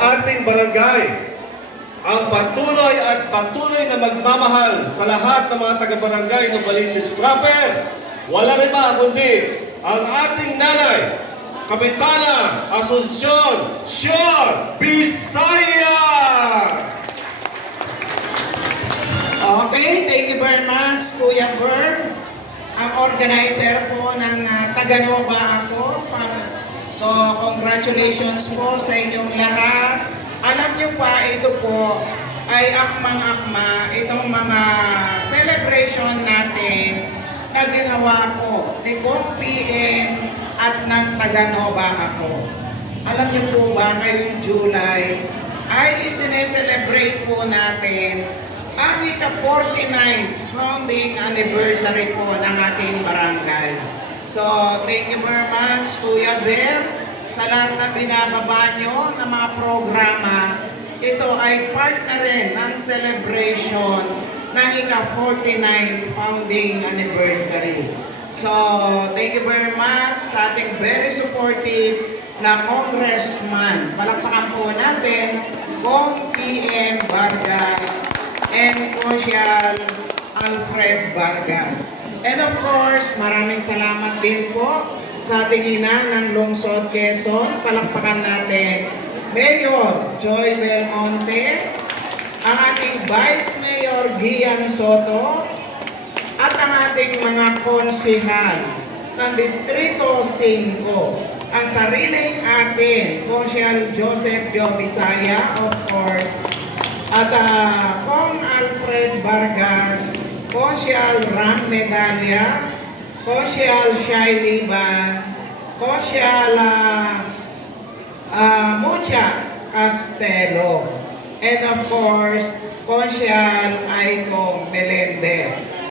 ating barangay ang patuloy na magmamahal sa lahat ng mga taga-barangay ng Baliches proper. Walang iba kundi ang ating nanay, Kapitana Asuncion Sean Bisaya! Okay, thank you very much, Kuya Bern. Ang organizer po ng Taganova ako. So, congratulations po sa inyong lahat. Alam niyo pa, ito po ay akmang-akma, itong mga celebration natin na ginawa ko ni Kong PM at ng Taganova ako. Alam niyo po ba, ngayong July ay isineselebrate po natin ang ika-49 founding anniversary po ng ating barangay. So, thank you very much, Kuya Ber, sa lahat na binababa nyo ng mga programa. Ito ay part na rin ng celebration ng ika-49 founding anniversary. So, thank you very much sa ating very supportive na congressman. Palakpakan po natin, Kong PM Vargas and Consyal Alfred Vargas. And of course, maraming salamat din po sa ating ina ng Lungsod Quezon. Palakpakan natin Mayor Joy Belmonte, ang ating Vice Mayor Gian Soto, at ang ating mga konsihal ng Distrito 5, ang sariling atin, Consyal Joseph Jo Bisaya, of course, at Kong Alfred Vargas, Consyal Ram Medalla, Consyal Shai Liban, Consyal Mucha Castelo, and of course, Consyal Aiko Melendez.